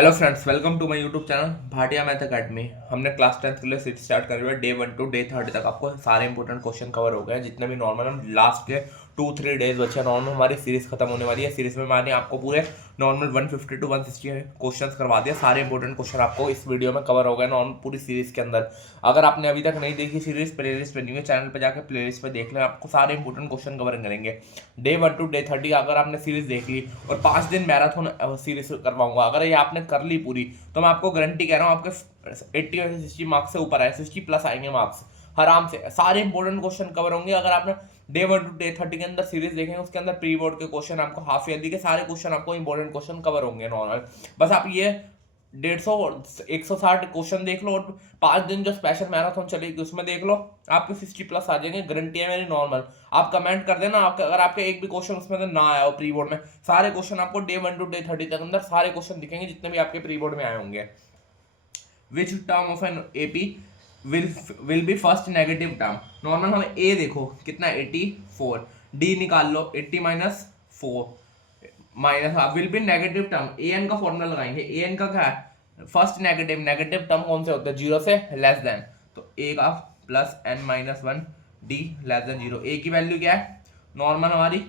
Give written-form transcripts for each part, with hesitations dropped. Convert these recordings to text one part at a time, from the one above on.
Hello friends, welcome to my YouTube channel Bhatia math academy. हमने class 10th के लिए series start करी हुई है। डे 1 टू डे 30 तक आपको सारे इंपॉर्टेंट क्वेश्चन कवर हो गए हैं। जितने भी नॉर्मल हम लास्ट के 2-3 डेज बचे नॉर्मल हमारी सीरीज खत्म होने वाली है। सीरीज में मैंने आपको पूरे नॉर्मल 150 टू 160 क्वेश्चंस करवा दिया। सारे इंपॉर्टेंट क्वेश्चन आपको इस वीडियो में कवर हो गए नॉर्मल पूरी सीरीज के अंदर। अगर आपने अभी तक नहीं देखी सीरीज, प्लेलिस्ट पे नहीं है, चैनल पे जाकर प्लेलिस्ट पे देख लें, आपको सारे इंपॉर्टेंट क्वेश्चन कवर करेंगे। डे 1 टू डे 30 अगर आपने सीरीज देख ली और 5 दिन मैराथन सीरीज करवाऊंगा, अगर ये आपने कर ली पूरी, तो मैं आपको गारंटी कह रहा हूँ आपके 80 और 60 मार्क्स से ऊपर आए, 60 प्लस आएंगे मार्क्स आराम से। सारे इंपॉर्टेंट क्वेश्चन कवर होंगे। अगर आपने डे 1 टू डे 30 के अंदर सीरीज देखेंगे, उसके अंदर प्री बोर्ड के क्वेश्चन, आपको हाफ ईयरली के सारे क्वेश्चन, आपको इंपॉर्टेंट क्वेश्चन कवर होंगे नॉर्मल। बस आप ये 150 160 क्वेश्चन देख लो और 5 दिन जो स्पेशल मैराथन चलेगी उसमें देख लो, आपके 60 प्लस आ जाएंगे, गारंटी है मेरी नॉर्मल। आप कमेंट कर देना अगर आपके एक भी क्वेश्चन उसमें से ना आया हो प्री बोर्ड में, सारे क्वेश्चन आपको डे 1 टू डे 30 के अंदर सारे क्वेश्चन दिखेंगे जितने भी आपके प्री बोर्ड में आए होंगे। Which term of an AP will be first negative term. Normal हमें ए देखो कितना 84, डी निकाल लो 80 minus 4 minus will be negative term. A N का फॉर्मूला लगाएंगे। ए एन का क्या है? फर्स्ट नेगेटिव टर्म कौन से होते हैं? जीरो से लेस देन, तो ए का plus n minus 1, d less than zero. A की वैल्यू क्या है नॉर्मल हमारी?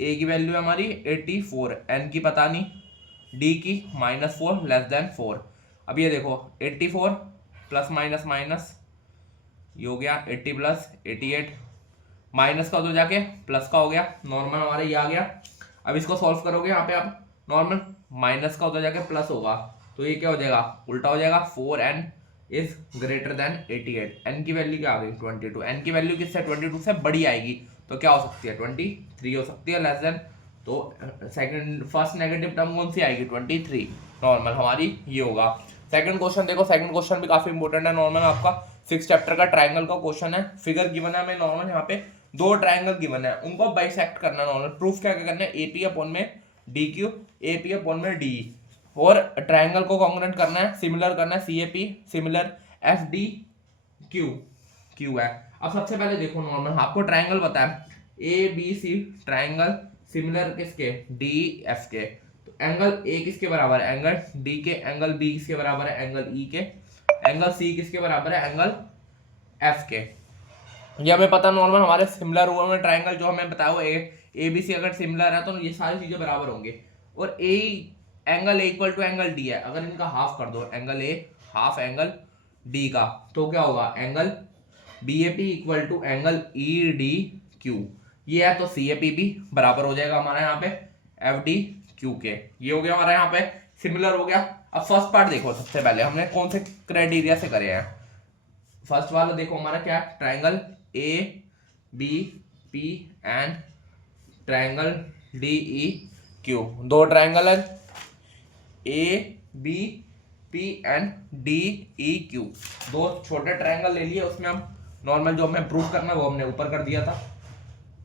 ए की वैल्यू है हमारी 84, एन की पता नहीं, डी की -4 लेस देन 4। अब ये देखो 84 प्लस माइनस माइनस, ये हो गया 80 प्लस 88, माइनस का तो जाके प्लस का हो गया नॉर्मल हमारे, ये आ गया। अब इसको सॉल्व करोगे यहाँ पे आप नॉर्मल, माइनस का उधर जाके प्लस होगा, तो ये क्या हो जाएगा? उल्टा हो जाएगा। 4n is greater than 88। N की वैल्यू क्या आ गई? 22। एन की वैल्यू किससे? 22 से बड़ी आएगी, तो क्या हो सकती है? 23 हो सकती है, लेस देन। तो सेकंड फर्स्ट नेगेटिव टर्म कौन सी आएगी? 23 नॉर्मल हमारी, ये होगा। सेकंड क्वेश्चन देखो, सेकंड क्वेश्चन भी काफी इंपॉर्टेंट है नॉर्मल। आपका 6 चैप्टर का ट्राइंगल का क्वेश्चन है। फिगर गिवन है हमें नॉर्मल, यहाँ पे दो ट्राइंगल गिवन है, उनको बाइसेक्ट करना नॉर्मल। प्रूफ क्या क्या करना है? एपी अपॉन में डी क्यू, एपी अपॉन में डी, और ट्राइंगल को कॉन्ग्रुएंट करना है, सिमिलर करना है, C A P similar F D Q, Q है। अब सबसे पहले देखो नॉर्मल, आपको ट्राइंगल पता है A B C, triangle similar किसके? डी एफ के। तो एंगल ए किसके बराबर है? एंगल डी के। एंगल बी किसके बराबर है? एंगल ई के। एंगल सी किसके बराबर है? एंगल एफ के। ये हमें पता नॉर्मल, हमारे सिमिलर हुआ में ट्राइंगल जो हमें बताया वो ए बी सी अगर सिमिलर है तो ये सारी चीजें बराबर होंगे। और A angle A equal to angle D है, अगर इनका हाफ कर दो, angle A half angle D का, तो क्या होगा? Angle B A P equal to angle E D Q. ये है तो सी ए पी भी बराबर हो जाएगा हमारा यहाँ पे एफ डी क्यू के। ये हो गया हमारा यहाँ पे सिमिलर हो गया। अब फर्स्ट पार्ट देखो, सबसे पहले हमने कौन से क्राइटेरिया से करे हैं। फर्स्ट वाला देखो हमारा क्या है? Triangle A B P and triangle D E Q. दो ट्राइंगल है, A B P and D E Q. दो छोटे ट्राइंगल ले लिए, उसमें हम नॉर्मल जो हमें प्रूफ करना है वो हमने ऊपर कर दिया था।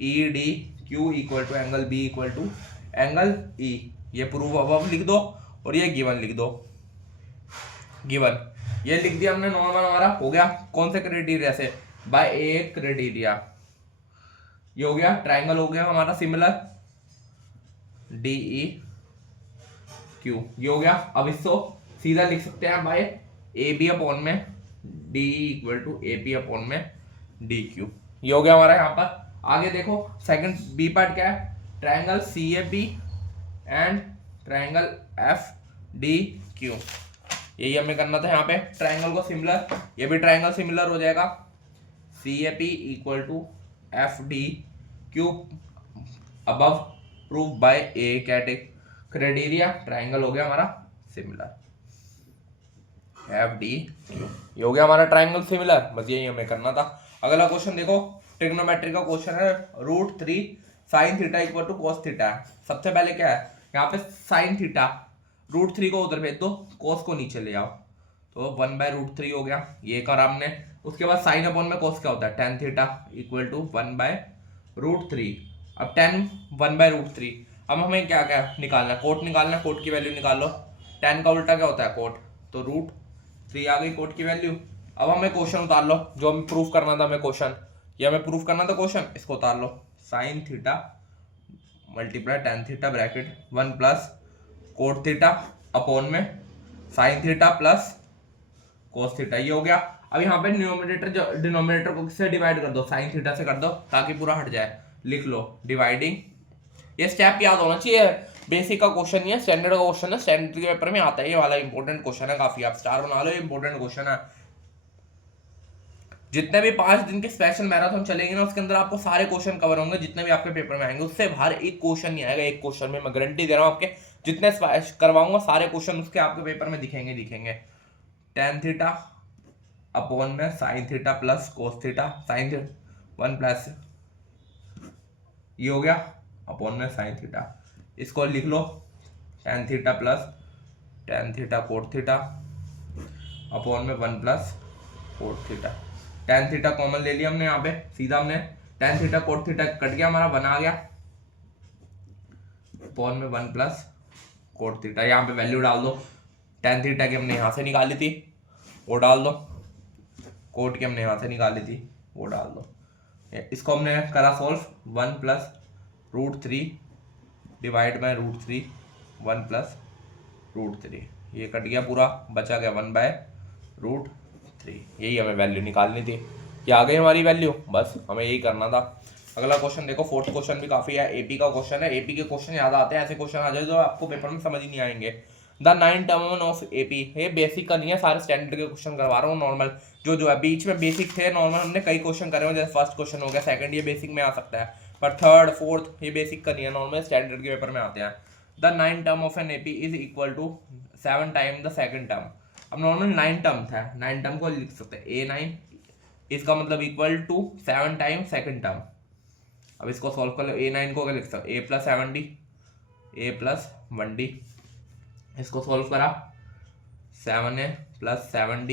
E D Q equal to angle B equal to angle E. ये प्रूफ अब लिख दो और ये गिवन लिख दो। गिवन ये लिख दिया हमने नॉर्मल, हमारा हो गया कौन से क्राइटेरिया से? Bye A criteria. ये हो गया ट्राइंगल, हो गया हमारा सिमिलर डी ई क्यू, ये हो गया। अब इसको सीधा लिख सकते हैं बाय ए बी अपॉन में D equal to A P upon में डी क्यू। ये हो गया हमारा यहाँ पर। आगे देखो सेकंड बी पार्ट क्या है? Triangle C A P and triangle F D Q. यही हमें करना था यहाँ पे, ट्राइंगल को सिमिलर, ये भी ट्राइंगल सिमिलर हो जाएगा। C A P equal to F D Q above proof by A criteria. Triangle हो गया हमारा सिमिलर एफ डी क्यू। ये हो गया हमारा ट्राइंगल सिमिलर, बस यही हमें करना था। अगला क्वेश्चन देखो, ट्रिग्नोमेट्री का क्वेश्चन है। √3 sine theta equal to cos theta. सबसे पहले क्या है यहाँ पे? साइन थीटा, √3 को उधर भेज दो, कॉस को नीचे ले आओ, तो 1/√3 हो गया, ये करा हमने। उसके बाद साइन अपॉन में कॉस क्या होता है? tan theta equal to 1/√3। अब tan 1/√3। अब हमें क्या क्या निकालना है? कोट निकालना है, कोट की वैल्यू निकाल लो। tan का उल्टा क्या होता है? कोट, तो √3 आ गई कोट की वैल्यू। अब हमें क्वेश्चन उतार लो, जो हमें प्रूफ करना था हमें क्वेश्चन, ये हमें प्रूफ करना था क्वेश्चन, इसको उतार लो। Sine theta multiply tan theta bracket 1 plus cot theta upon में sine theta plus cos theta, ये हो गया। अब यहाँ पे न्यूमरेटर डिनोमिनेटर को किससे डिवाइड कर दो, साइन थीटा से कर दो ताकि पूरा हट जाए। लिख लो डिवाइडिंग, ये स्टेप याद होना चाहिए, बेसिक का क्वेश्चन नहीं है, स्टैंडर्ड का क्वेश्चन है, स्टैंडर्ड के पेपर में आता है ये वाला, इंपॉर्टेंट क्वेश्चन है काफी, आप स्टार बना लो, इंपॉर्टेंट क्वेश्चन है। जितने भी 5 दिन के स्पेशल मैराथन चलेंगे ना उसके अंदर आपको सारे क्वेश्चन कवर होंगे, जितने भी आपके पेपर में आएंगे उससे बाहर एक क्वेश्चन नहीं आएगा, एक क्वेश्चन में मैं गारंटी दे रहा हूँ। आपके जितने करवाऊंगा सारे क्वेश्चन उसके आपके पेपर में दिखेंगे। टेन थीटा अपॉन में sine theta plus cos theta, sine theta 1 plus ये हो गया अपॉन में साइन थीटा, इसको लिख लो tan theta plus tan theta cot theta upon में 1 plus cot theta. Tan theta common ले लिया हमने यहाँ पे, सीधा हमने tan theta cot theta cut गया, हमारा 1 आ गया अपॉन में 1 प्लस कोट थीटा। यहाँ पे वैल्यू डाल दो, टेन थीटा की हमने यहाँ से निकाली थी वो डाल दो, कोट की हमने यहाँ से निकाली थी वो डाल दो। इसको हमने करा solve, 1 plus √3 divide by √3 1 plus √3, ये कट गया पूरा, बचा गया 1 बाय √3। यही हमें वैल्यू निकालनी थी, ये आ गई हमारी वैल्यू, बस हमें यही करना था। अगला क्वेश्चन देखो, फोर्थ क्वेश्चन भी काफी है, एपी का क्वेश्चन है। एपी के क्वेश्चन याद आते हैं, ऐसे क्वेश्चन आ जाए जो आपको पेपर में समझ ही नहीं आएंगे। द 9 टर्म ऑफ एपी, ये बेसिक का नहीं है, सारे स्टैंडर्ड के क्वेश्चन करवा रहा हूँ, नॉर्मल जो है बीच में बेसिक थे, नॉर्मल हमने कई क्वेश्चन करे हुए, जैसे फर्स्ट क्वेश्चन हो गया, सेकंड ये बेसिक में आ सकता है, पर थर्ड फोर्थ ये बेसिक का नहीं है, नॉर्मल स्टैंडर्ड के पेपर में आते हैं। The 9 term of an AP is equal to 7 time the second term. अब नॉर्मल 9 टर्म था, 9 टर्म को लिख सकते हैं A9, इसका मतलब equal to 7 time second term. अब इसको सॉल्व कर लो, A9 को क्या लिख सकते हैं, A+7D, इसको सॉल्व करा 7A + 7D,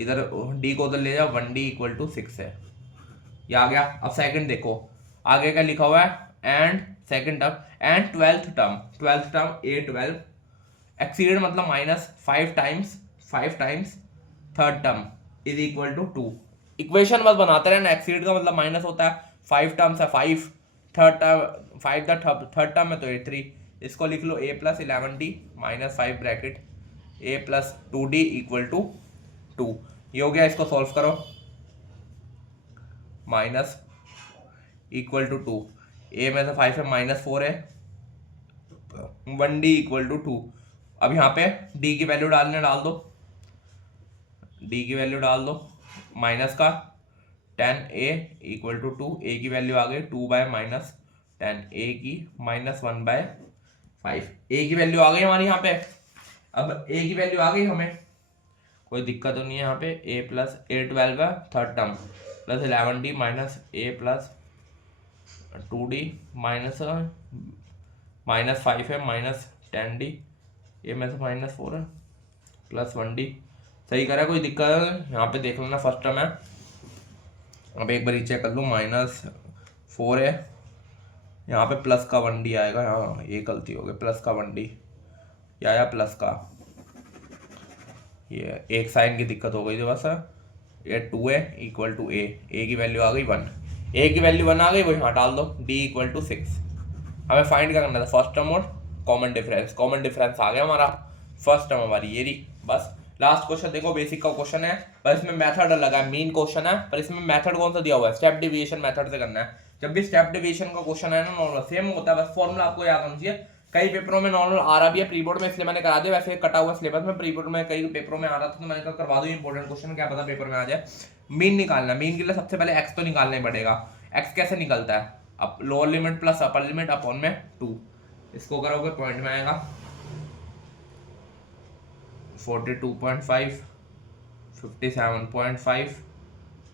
इधर D को उधर ले जाओ, 1D इक्वल टू 6 है, ये आ गया। अब सेकंड देखो आगे क्या लिखा हुआ है, and second term and 12th term A12 exceed मतलब -5 times third term is equal to 2। Equation बस बनाते रहना, एक्सीड का मतलब माइनस होता है, 5 टर्म्स है 5, थर्ड टर्म में तो A3, इसको लिख लो A+11D -5 bracket A+2D equal to 2, ये हो गया। इसको सॉल्व करो, माइनस इक्वल टू 2, A में से 5 है -4 है, 1D इक्वल टू 2। अब यहाँ पे D की वैल्यू डाल दो, D की वैल्यू डाल दो, माइनस का 10A इक्वल टू 2, A की वैल्यू आ गई 2 बाय -10, A की -1/5, A की वैल्यू आ गई हमारी यहाँ पे। अब A की वैल्यू आ गई, हमें कोई दिक्कत तो नहीं है यहाँ पे, A+A12 है third term plus 11D minus A+2D -5 है -10D, A में से -4 है प्लस 1D, सही करा, कोई दिक्कत है यहाँ पे देख लेना, फर्स्ट टर्म है। अब एक बार चेक कर लो, -4 है, यहाँ पे प्लस का 1D आएगा, हाँ ये गलती हो गई, प्लस का 1D ये आया, प्लस का, ये एक साइन की दिक्कत हो गई थी बस। ये 2A इक्वल टू A की वैल्यू आ गई 1, A की वैल्यू 1 आ गई, वो यहाँ डाल दो, D इक्वल टू 6। हमें फाइंड क्या करना था, फर्स्ट टर्म और कॉमन डिफरेंस आ गया हमारा, फर्स्ट टर्म हमारी ये रही। बस लास्ट क्वेश्चन देखो, बेसिक का क्वेश्चन है, पर इसमें मेथड अलग है, मेन क्वेश्चन है, पर इसमें मेथड कौन सा दिया हुआ है, स्टेप डिविएशन मेथड से करना है। जब भी स्टेप डिविएशन का क्वेश्चन है ना, नॉर्मल सेम होता है, बस फॉर्मूला आपको याद होना चाहिए। कई पेपरों में नॉर्मल आ रहा भी है प्री बोर्ड में, इसलिए मैंने करा दिया, वैसे कटा हुआ सिलेबस में प्री बोर्ड में कई पेपरों में आ रहा था, तो मैंने कहा करवा दो इंपॉर्टेंट क्वेश्चन, क्या पता पेपर में आ जाए। मीन निकालना, मीन के लिए सबसे पहले एक्स तो निकालना ही पड़ेगा। एक्स कैसे निकलता है, अब lower limit plus upper limit upon में 2, इसको करोगे पॉइंट में आएगा 42.5, 57.5,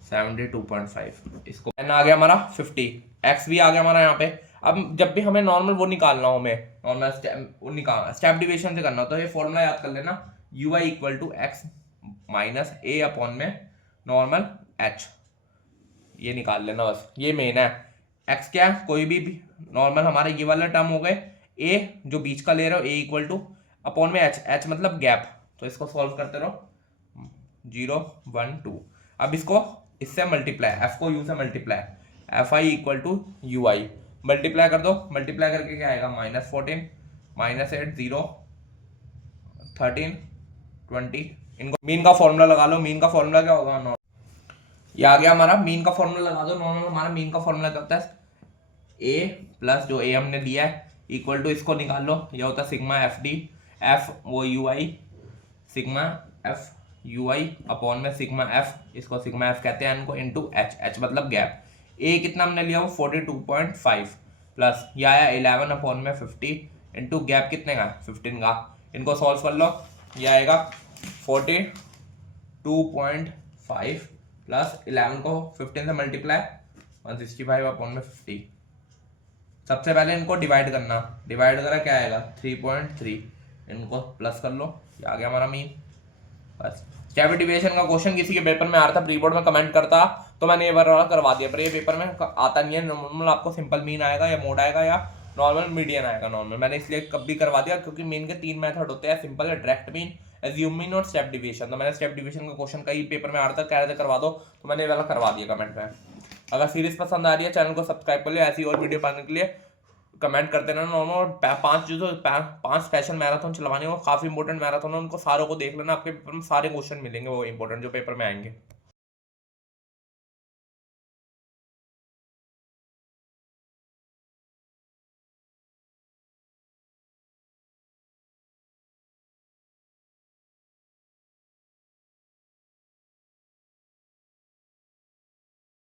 72.5, इसको n आ गया हमारा 50, x भी आ गया हमारा यहाँ पे। अब जब भी हमें नॉर्मल वो निकालना हो, हमें नॉर्मल स्टेप डिविएशन से करना हो, तो ये फॉर्मूला याद कर लेना, ui equal to x minus a upon में नॉर्मल h, ये निकाल लेना बस, ये मेन है। x क्या है, कोई भी नॉर्मल हमारे ये वाला टर्म हो गए, a जो बीच का ले रहे हो a इक्वल टू अपॉन में h मतलब गैप, तो इसको सॉल्व करते रहो 0 1 2। अब इसको इससे मल्टीप्लाई, f को u से multiply, fi equal to ui multiply कर दो, मल्टीप्लाई करके क्या आएगा -14 -8 0 13, 20। इनको मीन का फॉर्मूला लगा लो। मीन का फॉर्मूला क्या होगा? ये आ गया हमारा मीन का फॉर्मूला लगा दो। नॉर्मल हमारा मीन का फॉर्मूला क्या होता है? ए प्लस जो ए हमने लिया है इक्वल टू, इसको निकाल लो, ये होता है सिग्मा एफ डी, एफ वो you I, sigma F you I upon में सिग्मा एफ, इसको सिग्मा एफ कहते हैं इनको, इंटू एच, एच मतलब गैप। ए कितना हमने लिया वो 42.5 प्लस यह आया 11 अपॉन में 50 इंटू गैप कितने का? 15 का। इनको सॉल्व कर लो, यह आएगा 42.5 प्लस 11 को 15 से मल्टीप्लाई 165 अपॉन में 50। सबसे पहले इनको डिवाइड करना, डिवाइड करा क्या आएगा? 3.3। इनको प्लस कर लो, ये आ गया हमारा मीन। बस स्टेप डिविएशन का क्वेश्चन किसी के पेपर में आ रहा था, प्री बोर्ड में कमेंट करता तो मैंने ये वाला करवा दिया, पर ये पेपर में आता नहीं है। नॉर्मल आपको सिंपल मीन आएगा या मोड आएगा या नॉर्मल मीडियन आएगा। नॉर्मल मैंने इसलिए कभी करवा दिया क्योंकि मीन के 3 मेथड होते हैं, सिंपल है, डायरेक्ट मीन, एज्यूम मीन और स्टेप डिविएशन। तो मैंने स्टेप डिविएशन का क्वेश्चन कई पेपर में आ रहा था, कह रहे थे करवा दो, तो मैंने ये वाला करवा दिया कमेंट में। अगर सीरीज पसंद आ रही है चैनल को सब्सक्राइब कर लिया, ऐसी और वीडियो पाने के लिए कमेंट करते रहना। नॉर्मल 5 स्पेशल मैराथन चलवाने, वो काफ़ी इंपॉर्टेंट मैराथन है, उनको सारों को देख लेना, आपके पेपर में सारे क्वेश्चन मिलेंगे वो इंपॉर्टेंट जो पेपर में आएंगे।